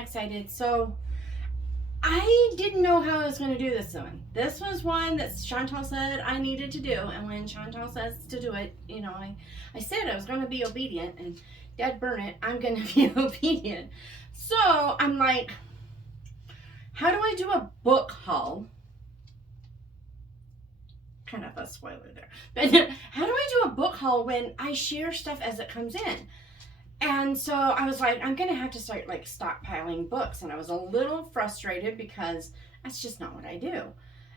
excited. So I didn't know how I was going to do this one. This was one that Chantal said I needed to do. And when Chantal says to do it, I said I was going to be obedient. And dad burn it, I'm going to be obedient. So I'm like, how do I do a book haul? Kind of a spoiler there. But how do I do a book haul when I share stuff as it comes in? And so I was like, I'm going to have to start like stockpiling books. And I was a little frustrated because that's just not what I do.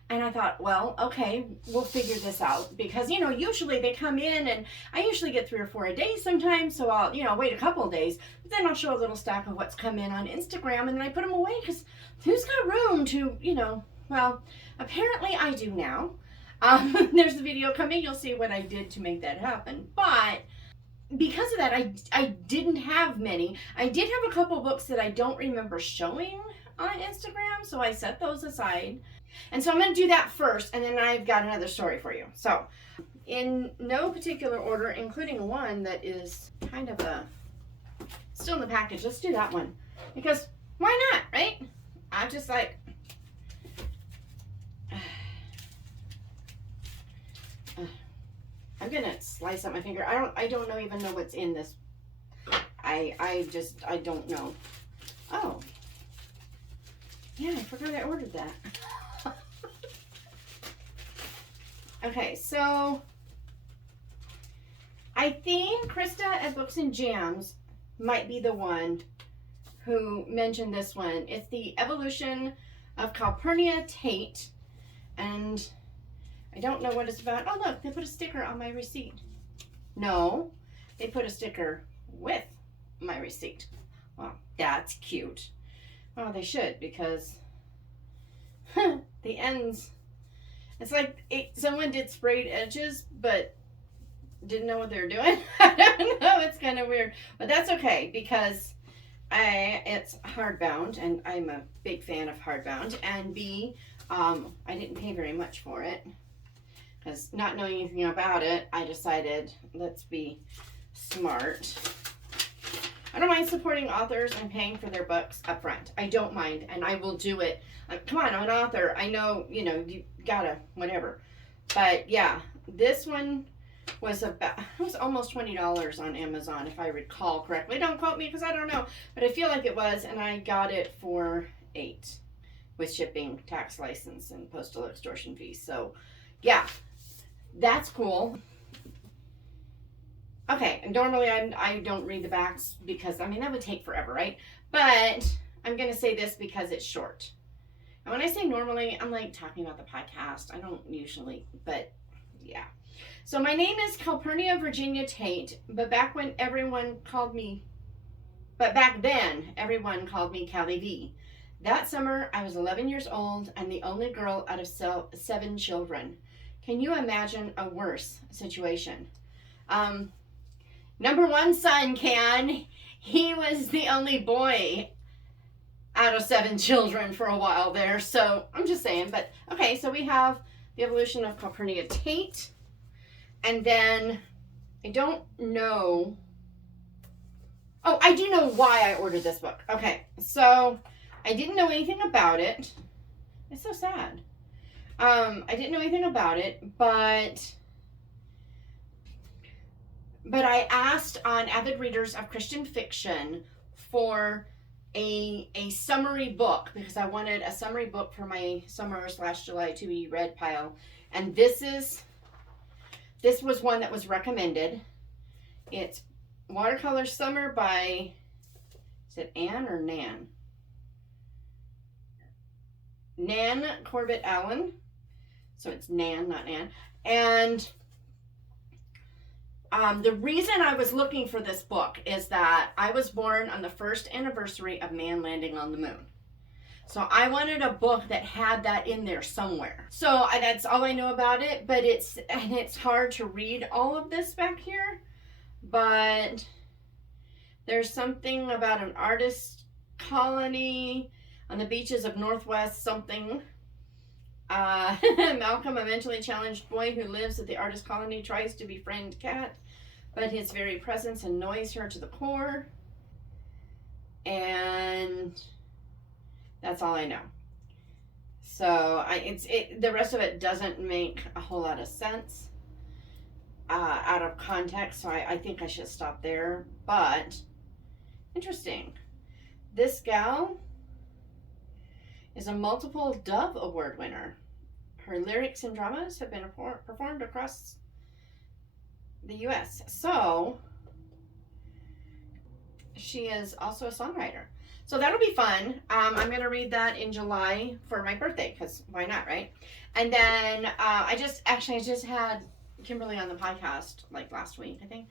And I thought, well, okay, we'll figure this out. Because, usually they come in and I usually get 3 or 4 a day sometimes. So I'll, wait a couple of days. But then I'll show a little stack of what's come in on Instagram. And then I put them away because who's got room to, well, apparently I do now. There's the video coming. You'll see what I did to make that happen. But because of that, I didn't have many. I did have a couple books that I don't remember showing on Instagram, so I set those aside. And so I'm going to do that first, and then I've got another story for you. So, in no particular order, including one that is kind of still in the package. Let's do that one. Because, why not, right? I'm just like... I'm gonna slice up my finger. I don't even know what's in this. I don't know. Oh. Yeah, I forgot I ordered that. Okay, so I think Krista at Books and Jams might be the one who mentioned this one. It's the Evolution of Calpurnia Tate, and I don't know what it's about. Oh, look, they put a sticker on my receipt. No, they put a sticker with my receipt. Well, that's cute. Well, they should, because the ends, it's like someone did sprayed edges, but didn't know what they were doing. I don't know, it's kind of weird. But that's okay, because it's hardbound, and I'm a big fan of hardbound. And B, I didn't pay very much for it. Because not knowing anything about it, I decided, let's be smart. I don't mind supporting authors and paying for their books up front. I don't mind, and I will do it. Come on, I'm an author. I know, you gotta, whatever. But yeah, this one was it was almost $20 on Amazon, if I recall correctly. Don't quote me, because I don't know. But I feel like it was, and I got it for $8 with shipping, tax, license, and postal extortion fees. So, yeah. That's cool. Okay, and normally I don't read the backs because, that would take forever, right? But I'm going to say this because it's short. And when I say normally, I'm like talking about the podcast. I don't usually, but yeah. So my name is Calpurnia Virginia Tate, but back then, everyone called me Callie V. That summer, I was 11 years old and the only girl out of 7 children. Can you imagine a worse situation? Number one son can. He was the only boy out of 7 children for a while there. So I'm just saying. But okay, so we have the Evolution of Calpurnia Tate. And then I don't know. Oh, I do know why I ordered this book. Okay, so I didn't know anything about it. It's so sad. I didn't know anything about it, but I asked on Avid Readers of Christian Fiction for a summary book, because I wanted a summary book for my summer/July to be read pile. And this was one that was recommended. It's Watercolor Summer by, is it Anne or Nan? Nan Corbett Allen. So it's Nan, not Ann. And the reason I was looking for this book is that I was born on the 1st anniversary of man landing on the moon. So I wanted a book that had that in there somewhere. So that's all I know about it, but it's hard to read all of this back here. But there's something about an artist colony on the beaches of Northwest something. Malcolm, a mentally challenged boy who lives at the artist colony, tries to befriend Kat, but his very presence annoys her to the core. and that's all I know. So the rest of it doesn't make a whole lot of sense out of context. So I think I should stop there. But interesting. This gal is a multiple Dove Award winner. Her lyrics and dramas have been performed across the U.S. So she is also a songwriter. So that'll be fun. I'm going to read that in July for my birthday, because why not, right? And then I just had Kimberly on the podcast like last week, I think.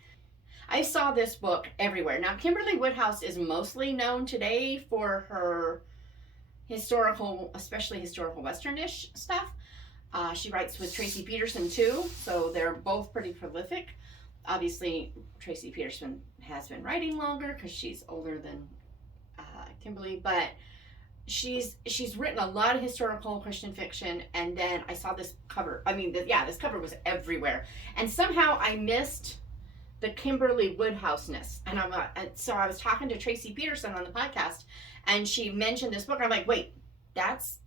I saw this book everywhere. Now, Kimberly Woodhouse is mostly known today for her historical, especially historical Western-ish stuff. She writes with Tracy Peterson too, so they're both pretty prolific. Obviously, Tracy Peterson has been writing longer because she's older than Kimberly, but she's written a lot of historical Christian fiction. And then I saw this cover. This cover was everywhere, and somehow I missed the Kimberly Woodhouse-ness. And so I was talking to Tracy Peterson on the podcast, and she mentioned this book. I'm like, wait, that's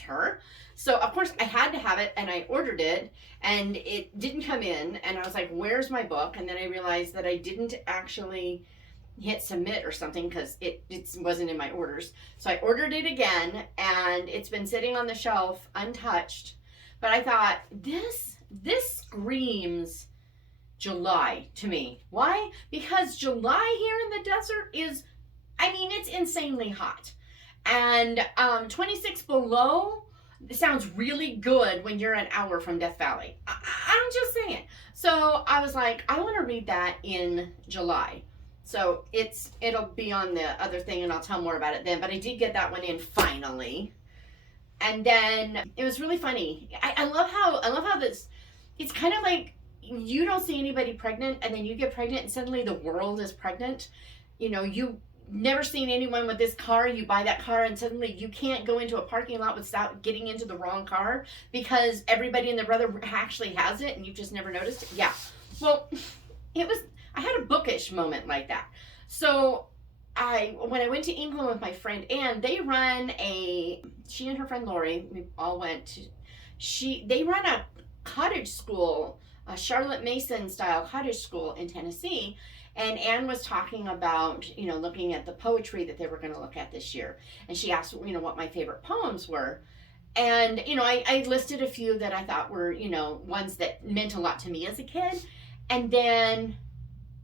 her. So of course I had to have it, and I ordered it, and it didn't come in, and I was like, where's my book? And then I realized that I didn't actually hit submit or something, because it wasn't in my orders. So I ordered it again, and it's been sitting on the shelf untouched. But I thought, this screams July to me. Why? Because July here in the desert is, it's insanely hot. And 26 below sounds really good when you're an hour from Death Valley. I'm just saying. So I was like, I want to read that in July. So it'll be on the other thing, and I'll tell more about it then. But I did get that one in finally. And then it was really funny. I love how this, it's kind of like you don't see anybody pregnant, and then you get pregnant, and suddenly the world is pregnant. You never seen anyone with this car. You buy that car, and suddenly you can't go into a parking lot without getting into the wrong car because everybody and their brother actually has it, and you've just never noticed it. Yeah. Well, I had a bookish moment like that. So when I went to England with my friend Anne, she and her friend Lori, we all went to, they run a cottage school, a Charlotte Mason style cottage school in Tennessee. And Anne was talking about, looking at the poetry that they were going to look at this year. And she asked, what my favorite poems were. And, I listed a few that I thought were, ones that meant a lot to me as a kid. And then,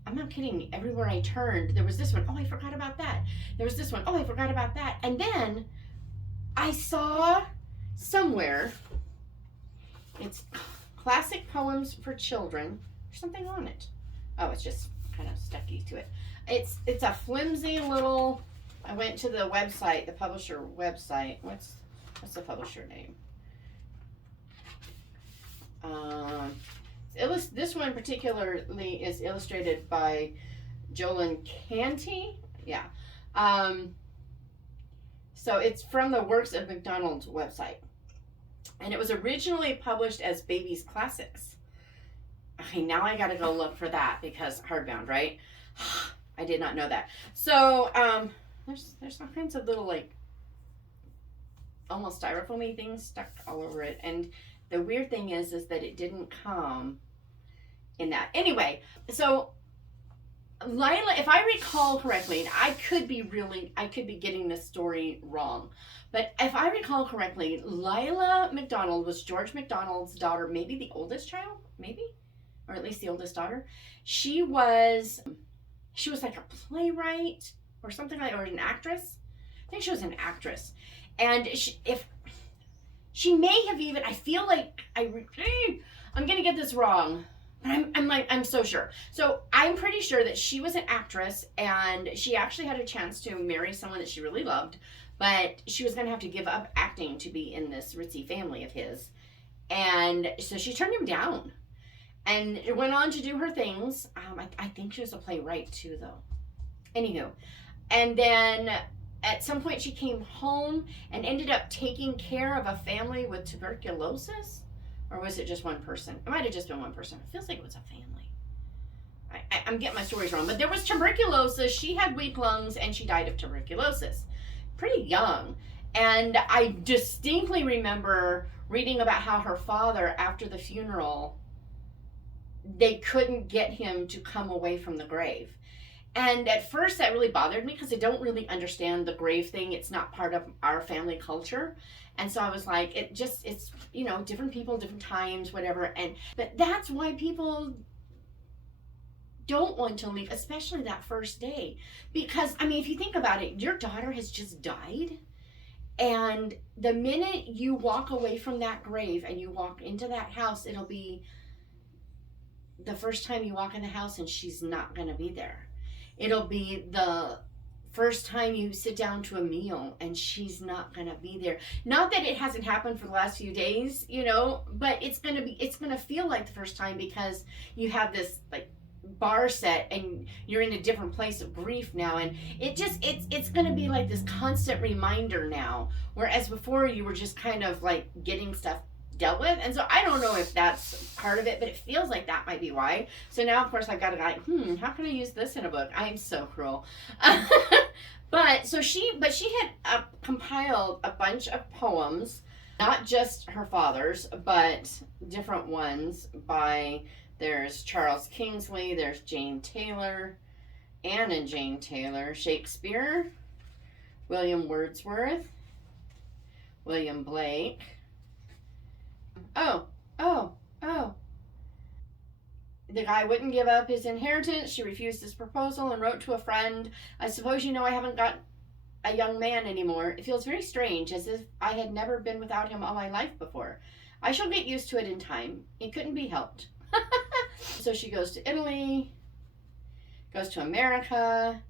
I'm not kidding, everywhere I turned, there was this one. Oh, I forgot about that. There was this one. Oh, I forgot about that. And then I saw somewhere, it's classic poems for children. There's something on it. Oh, it's just kind of stucky to it. It's a flimsy little, I went to the website, the publisher website. What's the publisher name? This one particularly is illustrated by Jolyn Canty. Yeah. So it's from the Works of McDonald's website. And it was originally published as Baby's Classics. Okay, now I gotta go look for that because hardbound, right? I did not know that. So there's all kinds of little almost styrofoamy things stuck all over it. And the weird thing is that it didn't come in that. Anyway, so Lila, if I recall correctly, and I could be getting this story wrong, but if I recall correctly, Lila McDonald was George McDonald's daughter, maybe the oldest child, or at least the oldest daughter. She was like a playwright or something or an actress. I think she was an actress. And she may have even, I feel like I'm going to get this wrong, but I'm so sure. So I'm pretty sure that she was an actress, and she actually had a chance to marry someone that she really loved, but she was going to have to give up acting to be in this ritzy family of his. And so she turned him down and went on to do her things. I think she was a playwright too, though. Anywho, and then at some point she came home and ended up taking care of a family with tuberculosis. Or was it just one person? It might have just been one person. It feels like it was a family. I'm getting my stories wrong, but there was tuberculosis. She had weak lungs and she died of tuberculosis pretty young. And I distinctly remember reading about how her father, after the funeral, they couldn't get him to come away from the grave. And at first that really bothered me because I don't really understand the grave thing. It's not part of our family culture. And so I was like, it's, you know, different people, different times, whatever. But that's why people don't want to leave, especially that first day. Because, I mean, if you think about it, your daughter has just died. And the minute you walk away from that grave and you walk into that house, it'll be the first time you walk in the house and she's not going to be there. It'll be the first time you sit down to a meal and she's not going to be there. Not that it hasn't happened for the last few days, you know, but it's going to feel like the first time because you have this like bar set and you're in a different place of grief now, and it's going to be like this constant reminder now, whereas before you were just kind of like getting stuff dealt with. And so I don't know if that's part of it, but it feels like that might be why. So now of course I've got to like, how can I use this in a book? I'm so cruel. But she had compiled a bunch of poems, not just her father's, but different ones by, there's Charles Kingsley, there's Jane Taylor, Anne and Jane Taylor, Shakespeare, William Wordsworth, William Blake. Oh. The guy wouldn't give up his inheritance. She refused his proposal and wrote to a friend, I suppose you know I haven't got a young man anymore. It feels very strange, as if I had never been without him all my life before. I shall get used to it in time. It couldn't be helped. So she goes to Italy, goes to America,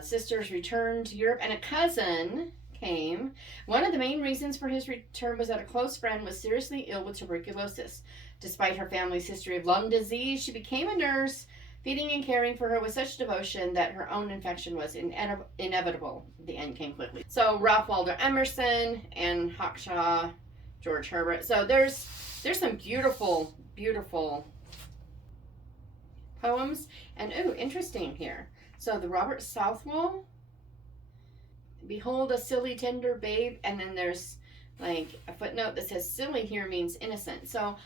sisters returned to Europe, and a cousin came. One of the main reasons for his return was that a close friend was seriously ill with tuberculosis. Despite her family's history of lung disease, she became a nurse, feeding and caring for her with such devotion that her own infection was inevitable. The end came quickly. So Ralph Waldo Emerson, Anne Hawkshaw, George Herbert. So there's some beautiful, beautiful poems. And interesting here. So the Robert Southwell, behold a silly tender babe, and then there's like a footnote that says silly here means innocent. So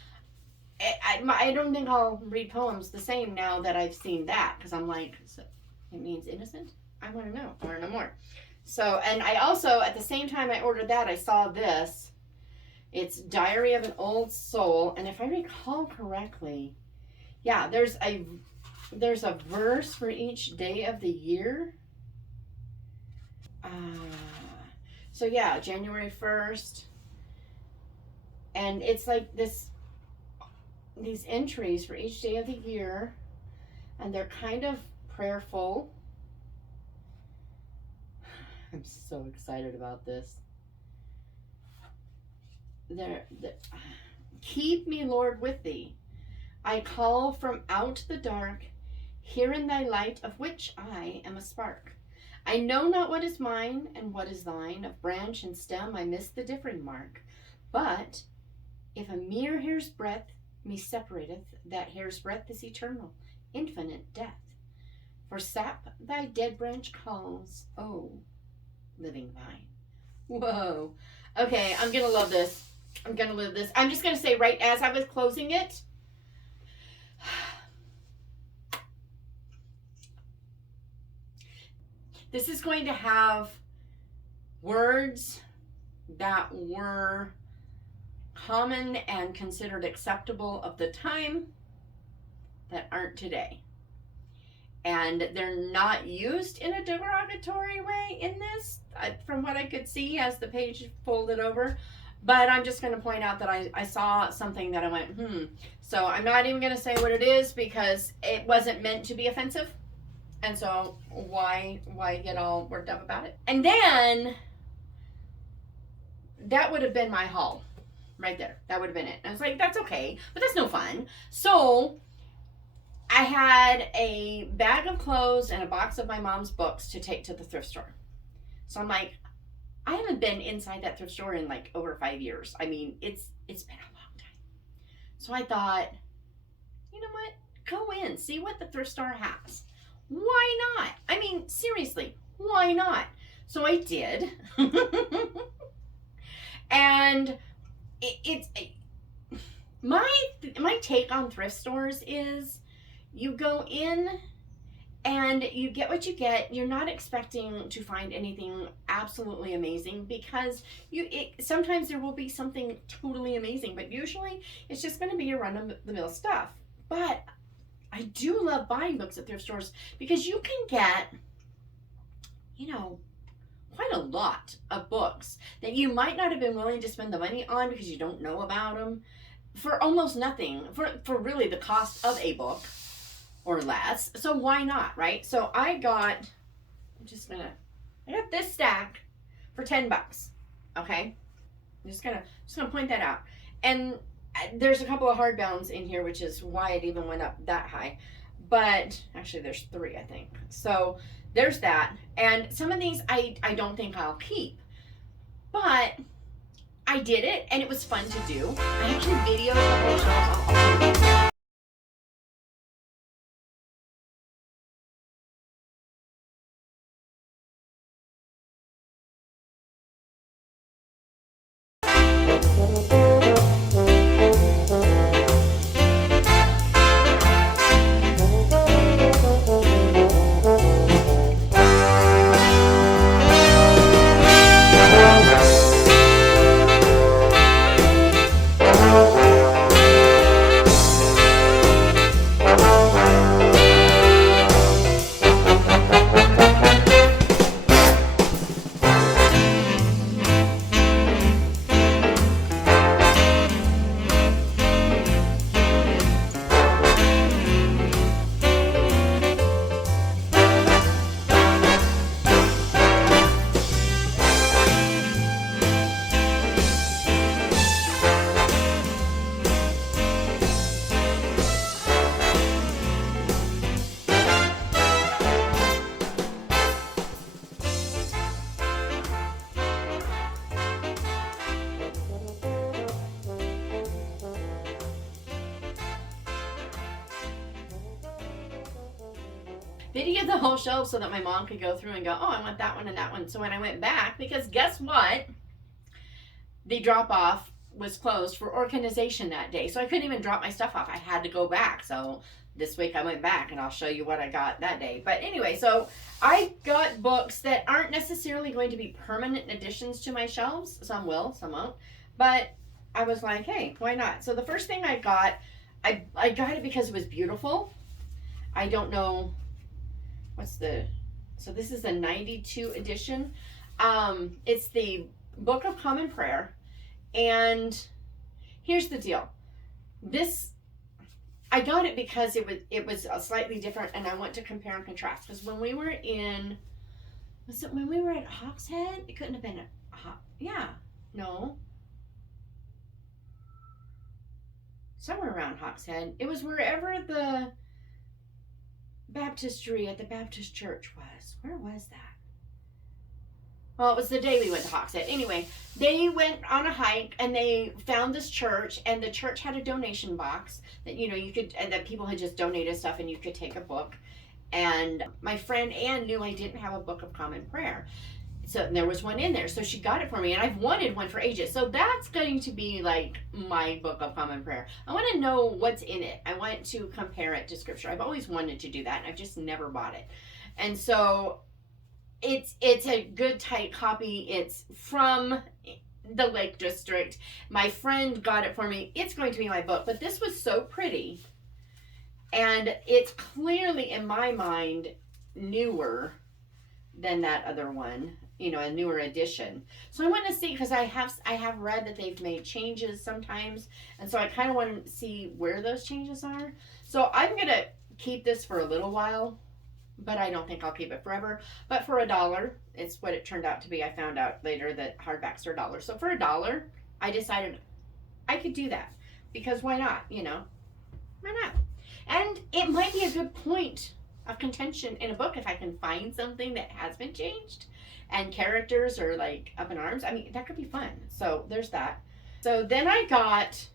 I don't think I'll read poems the same now that I've seen that, because I'm like, so it means innocent? I want to know more. So, and I also, at the same time I ordered that, I saw this. It's Diary of an Old Soul, and if I recall correctly, yeah, there's a verse for each day of the year. So yeah, January 1st, and it's like these entries for each day of the year, and they're kind of prayerful. I'm so excited about this. Keep me, Lord, with thee. I call from out the dark, here in thy light, of which I am a spark. I know not what is mine and what is thine, of branch and stem I miss the differing mark. But if a mere hair's breadth me separateth, that hair's breadth is eternal, infinite death. For sap thy dead branch calls, oh, living vine. Whoa. Okay, I'm gonna love this. I'm gonna live this. I'm just gonna say right as I was closing it, this is going to have words that were common and considered acceptable of the time that aren't today. And they're not used in a derogatory way in this, from what I could see as the page folded over. But I'm just going to point out that I saw something that I went, So I'm not even going to say what it is because it wasn't meant to be offensive. And so why get all worked up about it? And then that would have been my haul right there. That would have been it. And I was like, that's okay, but that's no fun. So I had a bag of clothes and a box of my mom's books to take to the thrift store. So I'm like, I haven't been inside that thrift store in like over 5 years. I mean, it's been a long time. So I thought, you know what? Go in, see what the thrift store has. Why not? I mean, seriously, why not? So I did. And it's my take on thrift stores is you go in and you get what you get. You're not expecting to find anything absolutely amazing, because sometimes there will be something totally amazing, but usually it's just going to be your run-of-the-mill stuff. But I do love buying books at thrift stores because you can get, quite a lot of books that you might not have been willing to spend the money on because you don't know about them, for almost nothing, for really the cost of a book or less. So why not, right? So I got this stack for $10. Okay, I'm just gonna point that out. And there's a couple of hardbounds in here, which is why it even went up that high. But actually there's 3, I think. So there's that. And some of these I don't think I'll keep, but I did it and it was fun to do. I actually videoed the whole shelf. Video the whole shelf so that my mom could go through and go, oh, I want that one and that one. So when I went back, because guess what? The drop off was closed for organization that day. So I couldn't even drop my stuff off. I had to go back. So this week I went back and I'll show you what I got that day. But anyway, so I got books that aren't necessarily going to be permanent additions to my shelves. Some will, some won't. But I was like, hey, why not? So the first thing I got it because it was beautiful. I don't know. So this is the 92 edition. It's the Book of Common Prayer. And here's the deal. I got it because it was slightly different, and I want to compare and contrast. Because when we were at Hawkshead? It couldn't have been somewhere around Hawkshead. It was wherever the baptistry at the Baptist church was. Where was that? Well, it was the day we went to Hawkshead. Anyway, they went on a hike and they found this church, and the church had a donation box that you could, and that people had just donated stuff and you could take a book. And my friend Ann knew I didn't have a Book of Common Prayer. So there was one in there. So she got it for me, and I've wanted one for ages. So that's going to be like my Book of Common Prayer. I want to know what's in it. I want to compare it to Scripture. I've always wanted to do that, and I've just never bought it. And so it's a good tight copy. It's from the Lake District. My friend got it for me. It's going to be my book. But this was so pretty. And it's clearly, in my mind, newer than that other one, a newer edition. So I want to see, because I have read that they've made changes sometimes, and so I kind of want to see where those changes are. So I'm going to keep this for a little while, but I don't think I'll keep it forever. But for $1, it's what it turned out to be. I found out later that hardbacks are $1. So for $1, I decided I could do that, because why not, why not? And it might be a good point of contention in a book if I can find something that has been changed and characters are like up in arms. I mean, that could be fun. So there's that. So then I got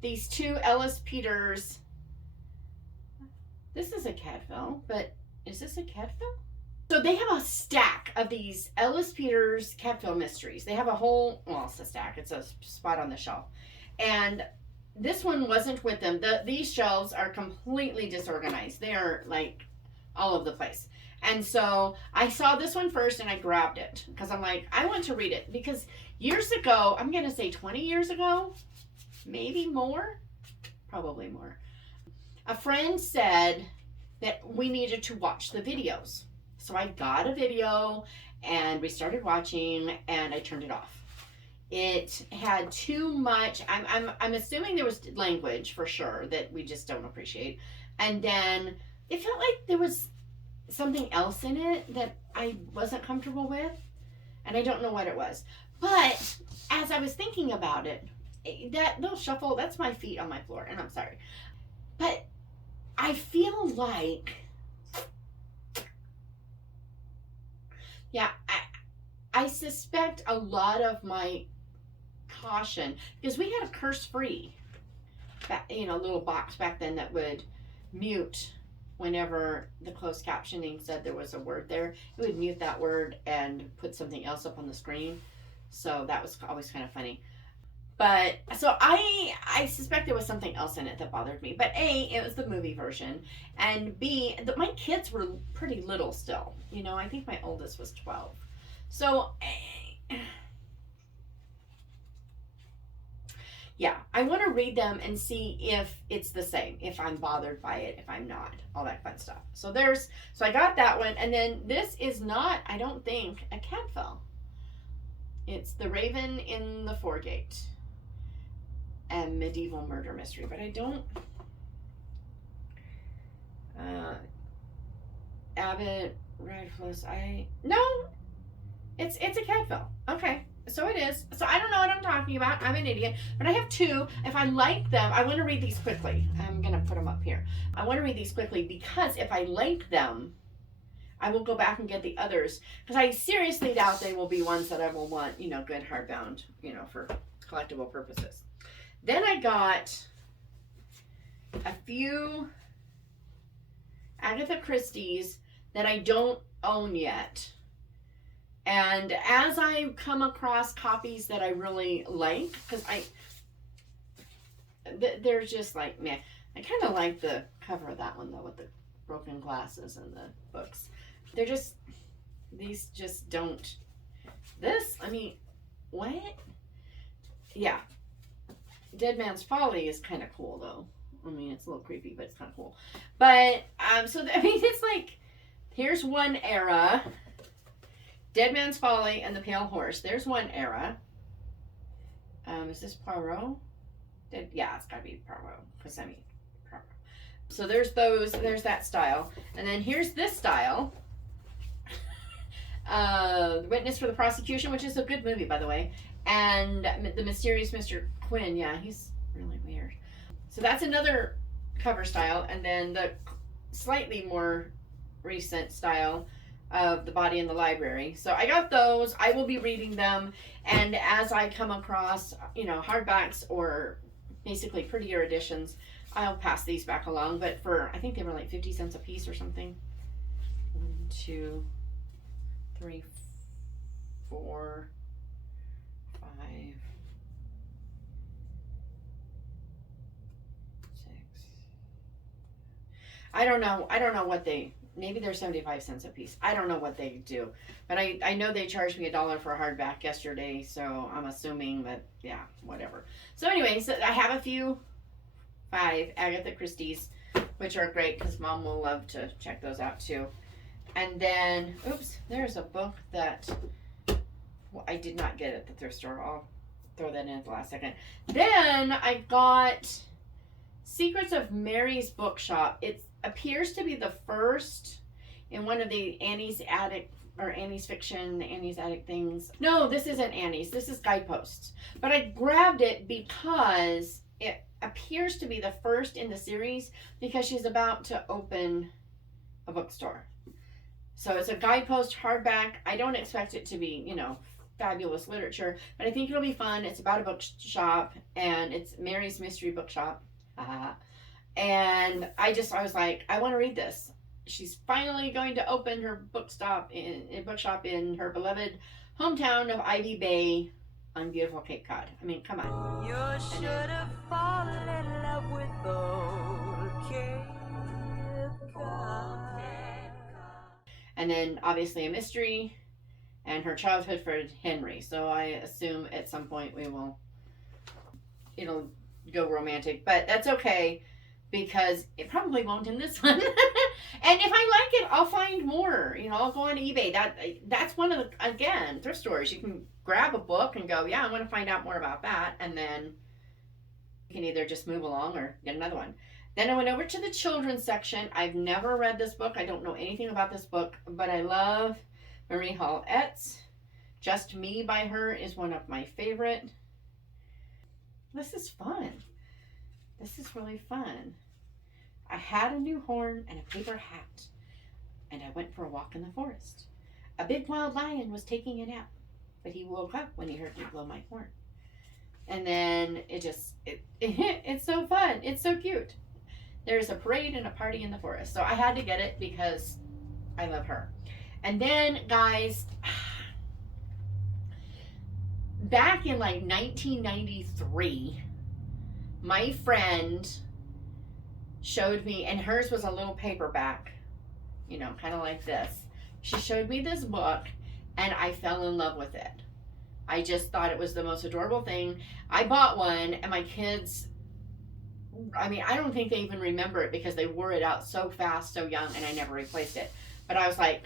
these 2 Ellis Peters This is a Cadville, but is this a Cadville? So they have a stack of these Ellis Peters Cadville mysteries. They have a whole, well, it's a stack. It's a spot on the shelf. And this one wasn't with them. These shelves are completely disorganized. They are like all over the place. And so I saw this one first and I grabbed it because I'm like, I want to read it. Because years ago, I'm going to say 20 years ago, maybe more, probably more, a friend said that we needed to watch the videos. So I got a video and we started watching and I turned it off. It had too much, I'm assuming there was language for sure that we just don't appreciate. And then it felt like there was something else in it that I wasn't comfortable with. And I don't know what it was. But as I was thinking about it, that little shuffle, that's my feet on my floor. And I'm sorry. But I feel like, yeah, I suspect a lot of my caution, because we had a curse-free, little box back then that would mute whenever the closed captioning said there was a word there. It would mute that word and put something else up on the screen. So that was always kind of funny. But so I suspect there was something else in it that bothered me. But A, it was the movie version, and B, my kids were pretty little still. I think my oldest was 12. So yeah, I want to read them and see if it's the same, if I'm bothered by it, if I'm not, all that fun stuff. So I got that one, and then this is not, I don't think, a Cadville. It's The Raven in the Foregate and Medieval Murder Mystery, but I don't, Abbott, Radcliffe, no, it's a Cadville. Okay. So it is. So I don't know what I'm talking about. I'm an idiot. But I have two. If I like them, I want to read these quickly. I'm going to put them up here. I want to read these quickly because if I like them, I will go back and get the others. Because I seriously doubt they will be ones that I will want, good hardbound, for collectible purposes. Then I got a few Agatha Christie's that I don't own yet. And as I come across copies that I really like, because they're just like, man, I kind of like the cover of that one though, with the broken glasses and the books. These just don't, what? Yeah. Dead Man's Folly is kind of cool though. It's a little creepy, but it's kind of cool. But, it's like, here's one era. Dead Man's Folly and the Pale Horse. There's one era. Is this Poirot? Yeah, it's gotta be Poirot. Poirot. So there's those. There's that style. And then here's this style. The Witness for the Prosecution, which is a good movie, by the way. And The Mysterious Mr. Quinn. Yeah, he's really weird. So that's another cover style. And then the slightly more recent style of The Body in the Library. So I got those. I will be reading them, and as I come across, hardbacks or basically prettier editions, I'll pass these back along. But I think they were like 50 cents a piece or something. 1, 2, 3, 4, 5, 6. I don't know what maybe they're 75 cents a piece. I don't know what they do. But I know they charged me $1 for a hardback yesterday, so I'm assuming that, yeah, whatever. So anyway, I have a few 5 Agatha Christie's, which are great because Mom will love to check those out too. And then, there's a book that I did not get at the thrift store. I'll throw that in at the last second. Then I got Secrets of Mary's Bookshop. It appears to be the first in one of the Annie's Attic or Annie's Fiction, Annie's Attic things. No, this isn't Annie's. This is Guideposts. But I grabbed it because it appears to be the first in the series because she's about to open a bookstore. So it's a Guidepost hardback. I don't expect it to be, fabulous literature, but I think it'll be fun. It's about a bookshop, and it's Mary's Mystery Bookshop. And I was like, I want to read this. She's finally going to open her bookshop in her beloved hometown of Ivy Bay on beautiful Cape Cod. I mean, come on. You should have fallen in love with old Cape Cod. And then obviously a mystery and her childhood friend Henry. So I assume at some point it'll go romantic, but that's okay because it probably won't in this one. And if I like it, I'll find more. I'll go on eBay. That's one of the, again, thrift stores. You can grab a book and go, yeah, I want to find out more about that, and then you can either just move along or get another one. Then I went over to the children's section. I've never read this book. I don't know anything about this book, but I love Marie Hall Etz. Just Me by her is one of my favorite. This is fun. This is really fun. I had a new horn and a paper hat, and I went for a walk in the forest. A big wild lion was taking a nap, but he woke up when he heard me blow my horn. And then it's so fun. It's so cute. There's a parade and a party in the forest. So I had to get it because I love her. And then, guys, back in like 1993, my friend showed me, and hers was a little paperback, kind of like this. She showed me this book, and I fell in love with it. I just thought it was the most adorable thing. I bought one, and my kids, I don't think they even remember it because they wore it out so fast, so young, and I never replaced it. But I was like,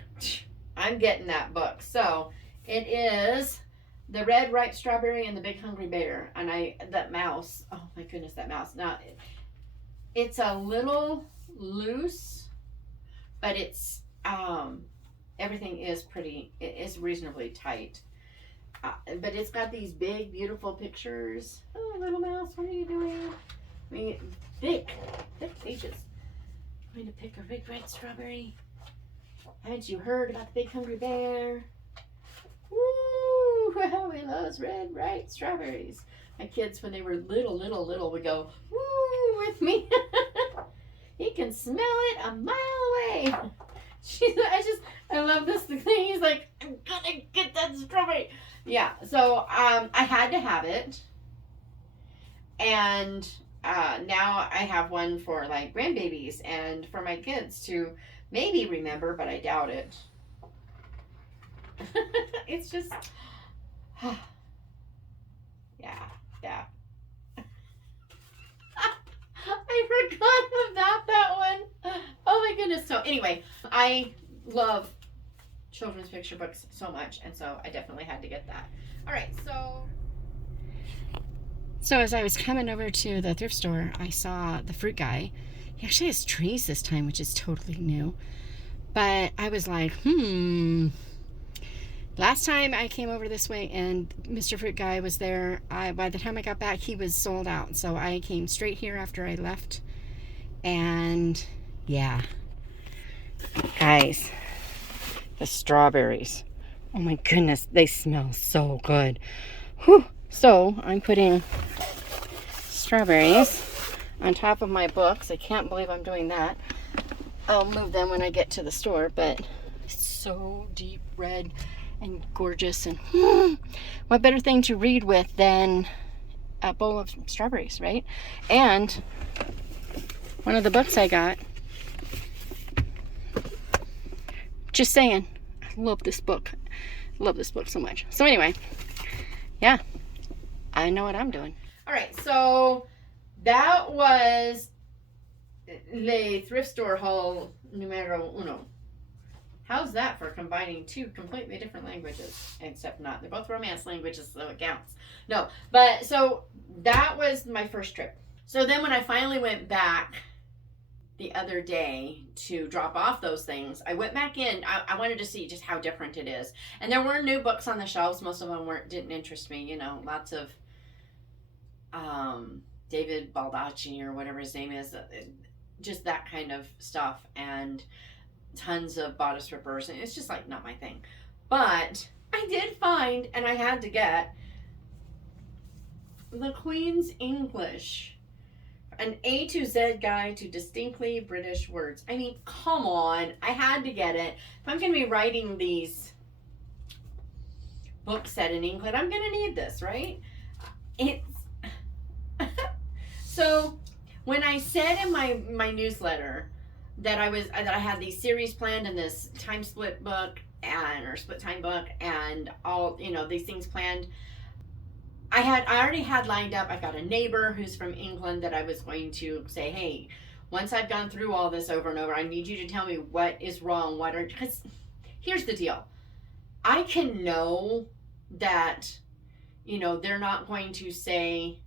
I'm getting that book. So it is The Red Ripe Strawberry and the Big Hungry Bear. And that mouse, oh my goodness, that mouse. Now, it's a little loose, but it's, everything is it is reasonably tight. But it's got these big, beautiful pictures. Oh, little mouse, what are you doing? Thick pages. I'm going to pick a big red strawberry. Haven't you heard about the Big Hungry Bear? Woo! How he loves red, ripe strawberries. My kids, when they were little, would go, woo, with me. He can smell it a mile away. I love this thing. He's like, I'm gonna get that strawberry. Yeah, so I had to have it. And now I have one for like grandbabies and for my kids to maybe remember, but I doubt it. It's just, yeah. I forgot about that one. Oh my goodness. So anyway, I love children's picture books so much, and so I definitely had to get that. All right, so as I was coming over to the thrift store, I saw the fruit guy. He actually has trees this time, which is totally new. But I was like, last time I came over this way and Mr. Fruit Guy was there, by the time I got back, he was sold out. So I came straight here after I left. And yeah, guys, the strawberries. Oh my goodness, they smell so good. Whew. So I'm putting strawberries on top of my books. I can't believe I'm doing that. I'll move them when I get to the store, but it's so deep red and gorgeous, and what better thing to read with than a bowl of strawberries, right? And one of the books I got, just saying, I love this book. I love this book so much. So anyway, yeah, I know what I'm doing. All right, so that was the thrift store haul numero uno. How's that for combining two completely different languages? Except not. They're both Romance languages, so it counts. No, but so that was my first trip. So then when I finally went back the other day to drop off those things, I went back in. I wanted to see just how different it is. And there were new books on the shelves. Most of them didn't interest me. Lots of David Baldacci or whatever his name is. Just that kind of stuff, and tons of bodice rippers, and it's just like not my thing. But I did find, and I had to get, the Queen's English An A to Z guide to distinctly British words. I mean, come on. I had to get it. If I'm going to be writing these books set in England, I'm going to need this, right? It's so when I said in my newsletter that I had these series planned and this time split book or split time book and all, these things planned, I already had lined up. I got a neighbor who's from England that I was going to say, hey, once I've gone through all this over and over, I need you to tell me what is wrong. Because here's the deal. I can know that, they're not going to say,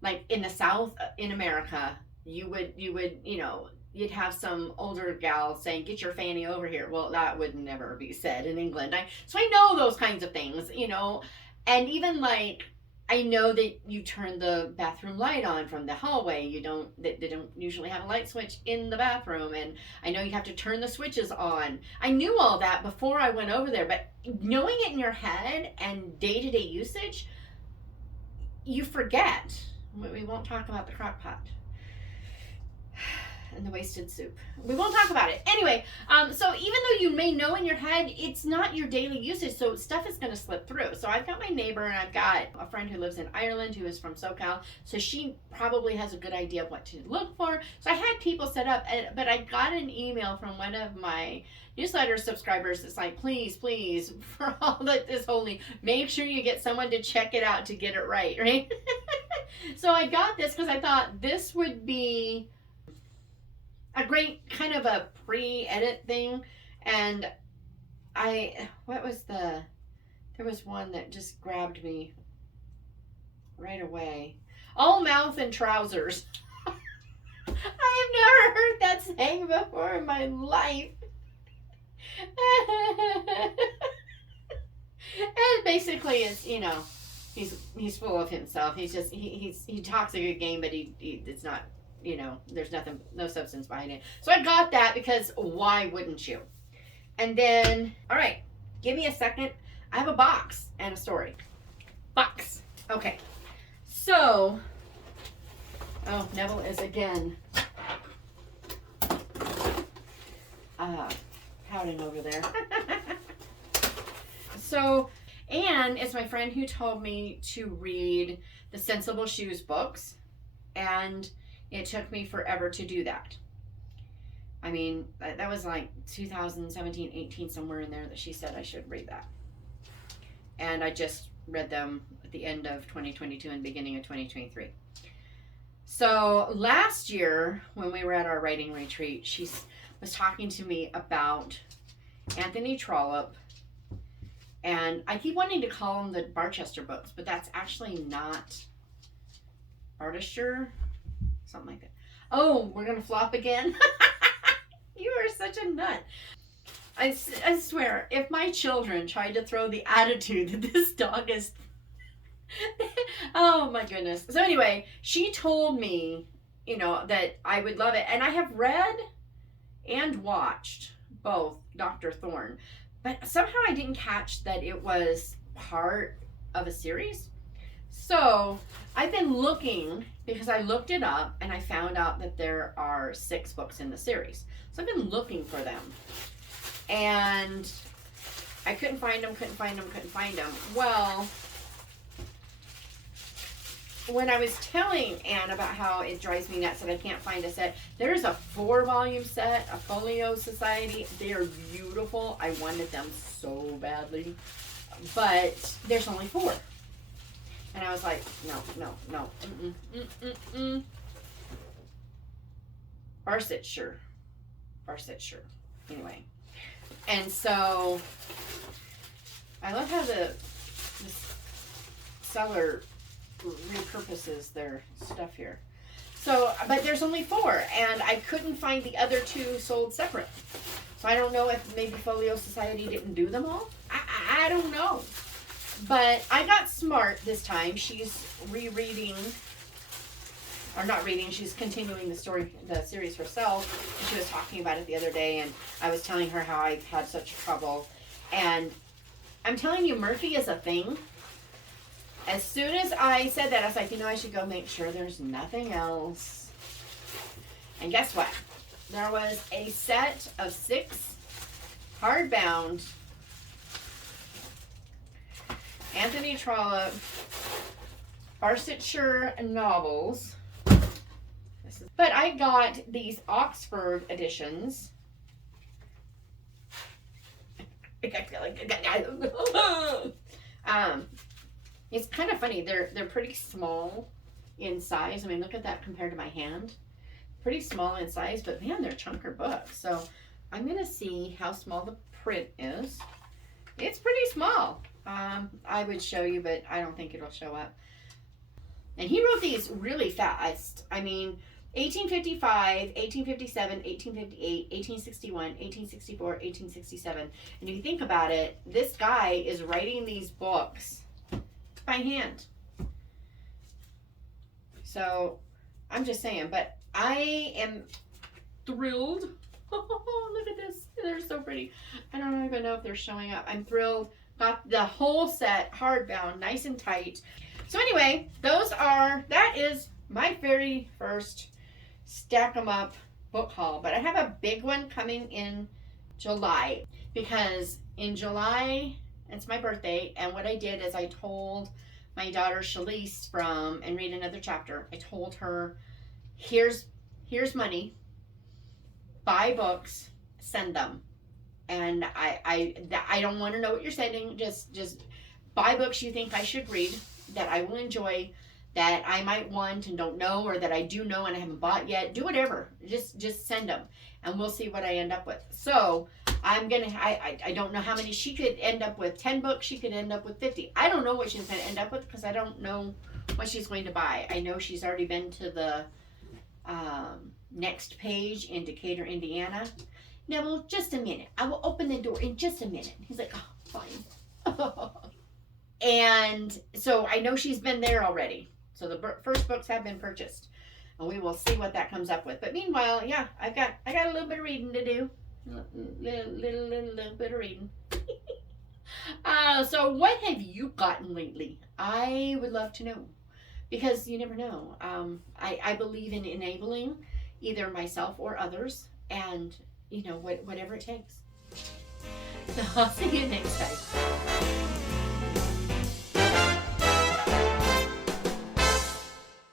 like in the South, in America, you'd have some older gal saying, get your fanny over here. Well, that would never be said in England. So I know those kinds of things, and even like, I know that you turn the bathroom light on from the hallway. They don't usually have a light switch in the bathroom. And I know you have to turn the switches on. I knew all that before I went over there, but knowing it in your head and day-to-day usage, you forget. We won't talk about the crock pot and the wasted soup. We won't talk about it. Anyway, so even though you may know in your head, it's not your daily usage, so stuff is going to slip through. So I've got my neighbor and I've got a friend who lives in Ireland who is from SoCal, so she probably has a good idea of what to look for. So I had people set up, but I got an email from one of my newsletter subscribers that's like, please, for all that this holy, make sure you get someone to check it out to get it right? So I got this because I thought this would be a great kind of a pre-edit thing. And there was one that just grabbed me right away. All mouth and trousers. I have never heard that saying before in my life. And basically it's, he's full of himself. He talks a good game, but it's not, there's no substance behind it. So I got that because why wouldn't you? And then, all right, give me a second. I have a box and a story. Box. Okay. So, Neville is again pouting over there. So, Anne is my friend who told me to read the Sensible Shoes books, and it took me forever to do that. I mean, that was like 2017, 18, somewhere in there that she said I should read that. And I just read them at the end of 2022 and beginning of 2023. So last year, when we were at our writing retreat, she was talking to me about Anthony Trollope. And I keep wanting to call them the Barchester books, but that's actually not Barchester. Something like that. Oh, we're going to flop again? You are such a nut. I swear, if my children tried to throw the attitude that this dog is... Oh my goodness. So anyway, she told me, that I would love it. And I have read and watched both Dr. Thorne. But somehow I didn't catch that it was part of a series. So I've been looking, because I looked it up and I found out that there are 6 books in the series. So I've been looking for them. And I couldn't find them. Well, when I was telling Anne about how it drives me nuts that I can't find a set, there's a 4-volume set, a Folio Society. They are beautiful. I wanted them so badly. But there's only 4. And I was like, no. Barsetshire. Anyway. And so, I love how this seller repurposes their stuff here. So, but there's only 4, and I couldn't find the other 2 sold separate. So I don't know if maybe Folio Society didn't do them all. I don't know. But I got smart this time. She's rereading, or not reading, she's continuing the series herself. And she was talking about it the other day, and I was telling her how I've had such trouble. And I'm telling you, Murphy is a thing. As soon as I said that, I was like, you know, I should go make sure there's nothing else. And guess what? There was a set of 6 hardbound Anthony Trollope Barsetshire novels. But I got these Oxford editions. It's kind of funny. They're pretty small in size. I mean, look at that compared to my hand. Pretty small in size, but man, they're chunker books. So I'm gonna see how small the print is. It's pretty small. I would show you, but I don't think it'll show up. And he wrote these really fast. I mean, 1855, 1857, 1858, 1861, 1864, 1867. And if you think about it, this guy is writing these books by hand. So I'm just saying, but I am thrilled. Oh, look at this. They're so pretty. I don't even know if they're showing up. I'm thrilled. Got the whole set hardbound, nice and tight. So anyway, that is my very first stack 'em up book haul. But I have a big one coming in July, because in July, it's my birthday, and what I did is I told my daughter Shalise from And Read Another Chapter, I told her, here's money, buy books, send them. And I don't want to know what you're sending. Just buy books you think I should read, that I will enjoy, that I might want and don't know, or that I do know and I haven't bought yet. Do whatever. Just send them, and we'll see what I end up with. So I'm gonna. I don't know how many. She could end up with 10 books. She could end up with 50. I don't know what she's gonna end up with, because I don't know what she's going to buy. I know she's already been to the Next Page in Decatur, Indiana. Neville, just a minute. I will open the door in just a minute. He's like, oh, fine. And so I know she's been there already. So the first books have been purchased, and we will see what that comes up with. But meanwhile, yeah, I got a little bit of reading to do. Little bit of reading. So what have you gotten lately? I would love to know, because you never know. I believe in enabling either myself or others, and you know, whatever it takes. So I'll see you next time.